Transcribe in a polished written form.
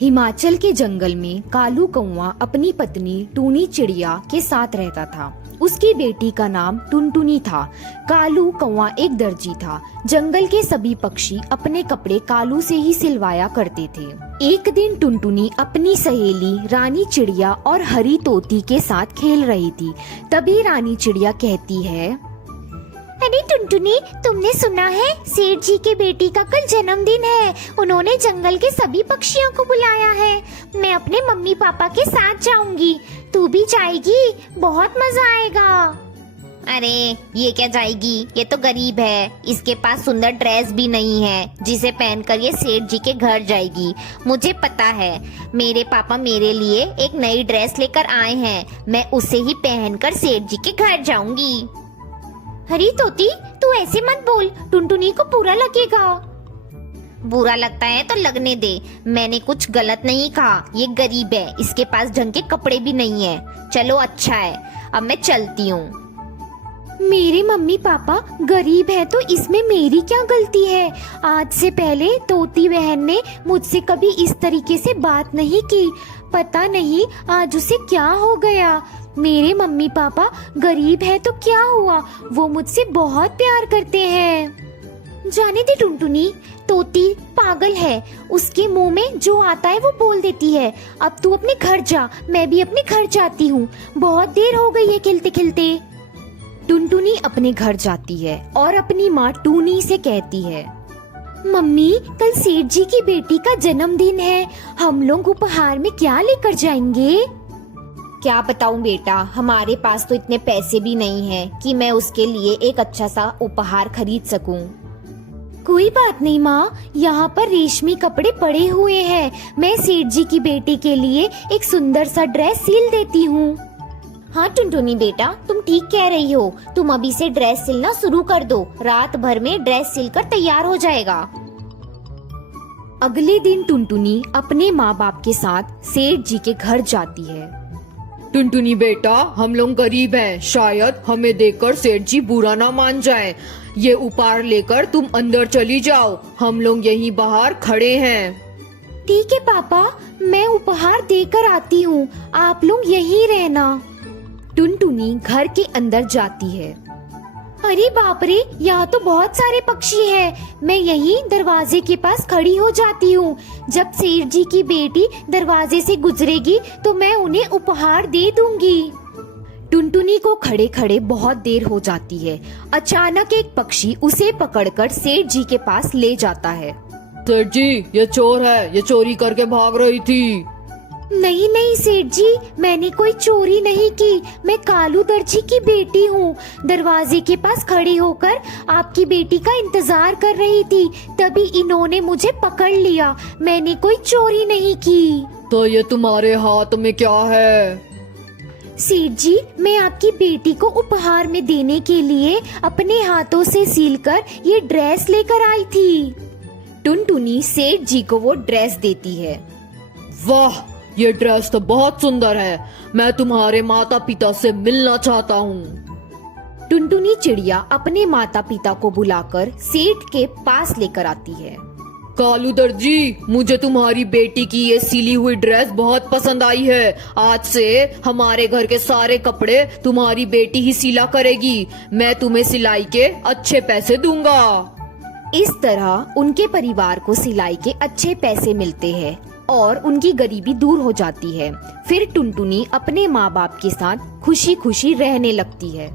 हिमाचल के जंगल में कालू कौवा अपनी पत्नी टूनी चिड़िया के साथ रहता था। उसकी बेटी का नाम टुनटुनी था। कालू कौवा एक दर्जी था। जंगल के सभी पक्षी अपने कपड़े कालू से ही सिलवाया करते थे। एक दिन टुनटुनी अपनी सहेली रानी चिड़िया और हरी तोती के साथ खेल रही थी। तभी रानी चिड़िया कहती है, अरे टुनटुनी, तुमने सुना है सेठ जी के बेटी का कल जन्मदिन है। उन्होंने जंगल के सभी पक्षियों को बुलाया है। मैं अपने मम्मी पापा के साथ जाऊंगी। तू भी जाएगी? बहुत मजा आएगा। अरे ये क्या जाएगी, ये तो गरीब है। इसके पास सुंदर ड्रेस भी नहीं है जिसे पहनकर ये सेठ जी के घर जाएगी। मुझे पता है, मेरे पापा मेरे लिए एक नई ड्रेस लेकर आए हैं। मैं उसे ही पहनकर सेठ जी के घर जाऊंगी। हरी तोती, तू ऐसे मत बोल, टुनटुनी को बुरा लगेगा। बुरा लगता है तो लगने दे। मैंने कुछ गलत नहीं कहा। ये गरीब है, इसके पास ढंग के कपड़े भी नहीं है। चलो अच्छा है, अब मैं चलती हूँ। मेरे मम्मी पापा गरीब है तो इसमें मेरी क्या गलती है? आज से पहले तोती बहन ने मुझसे कभी इस तरीके से बात नहीं की। पता नहीं आज उसे क्या हो गया। मेरे मम्मी पापा गरीब है तो क्या हुआ, वो मुझसे बहुत प्यार करते हैं। जाने दे टुनटुनी, तोती पागल है। उसके मुंह में जो आता है वो बोल देती है। अब तू अपने घर जा, मैं भी अपने घर जाती हूँ। बहुत देर हो गई है खेलते खेलते। टुनटुनी अपने घर जाती है और अपनी माँ टूनी से कहती है, मम्मी कल सेठ जी की बेटी का जन्मदिन है। हम लोग उपहार में क्या लेकर जाएंगे? क्या बताऊं बेटा, हमारे पास तो इतने पैसे भी नहीं हैं कि मैं उसके लिए एक अच्छा सा उपहार खरीद सकूं। कोई बात नहीं माँ, यहाँ पर रेशमी कपड़े पड़े हुए हैं। मैं सेठ जी की बेटी के लिए एक सुंदर सा ड्रेस सिल देती हूँ। हाँ टुनटुनी बेटा, तुम ठीक कह रही हो। तुम अभी से ड्रेस सिलना शुरू कर दो। रात भर में ड्रेस सिलकर तैयार हो जाएगा। अगले दिन टुनटुनी अपने माँ बाप के साथ सेठ जी के घर जाती है। टुनटुनी बेटा, हम लोग गरीब हैं, शायद हमें देखकर सेठ जी बुरा ना मान जाए। ये उपहार लेकर तुम अंदर चली जाओ, हम लोग यहीं बाहर खड़े हैं। ठीक है पापा, मैं उपहार देकर आती हूँ, आप लोग यहीं रहना। टुनटुनी घर के अंदर जाती है। अरे बाप रे, यहाँ तो बहुत सारे पक्षी हैं। मैं यहीं दरवाजे के पास खड़ी हो जाती हूँ। जब सेठ जी की बेटी दरवाजे से गुजरेगी तो मैं उन्हें उपहार दे दूंगी। टुनटुनी को खड़े खड़े बहुत देर हो जाती है। अचानक एक पक्षी उसे पकड़कर सेठ जी के पास ले जाता है। सेठ जी, ये चोर है, ये चोरी करके भाग रही थी। नहीं नहीं सेठ जी, मैंने कोई चोरी नहीं की। मैं कालू दर्जी की बेटी हूँ। दरवाजे के पास खड़ी होकर आपकी बेटी का इंतजार कर रही थी, तभी इन्होंने मुझे पकड़ लिया। मैंने कोई चोरी नहीं की। तो ये तुम्हारे हाथ में क्या है? सेठ जी, मैं आपकी बेटी को उपहार में देने के लिए अपने हाथों से सीलकर ये ड्रेस लेकर आई थी। टुनटुनी सेठ जी को वो ड्रेस देती है। वाह, ये ड्रेस तो बहुत सुंदर है। मैं तुम्हारे माता पिता से मिलना चाहता हूँ। टुनटुनी चिड़िया अपने माता पिता को बुलाकर सेठ के पास लेकर आती है। कालू दर्जी, मुझे तुम्हारी बेटी की ये सिली हुई ड्रेस बहुत पसंद आई है। आज से हमारे घर के सारे कपड़े तुम्हारी बेटी ही सिला करेगी। मैं तुम्हें सिलाई के अच्छे पैसे दूंगा। इस तरह उनके परिवार को सिलाई के अच्छे पैसे मिलते हैं और उनकी गरीबी दूर हो जाती है। फिर टुनटुनी अपने माँ बाप के साथ खुशी खुशी रहने लगती है।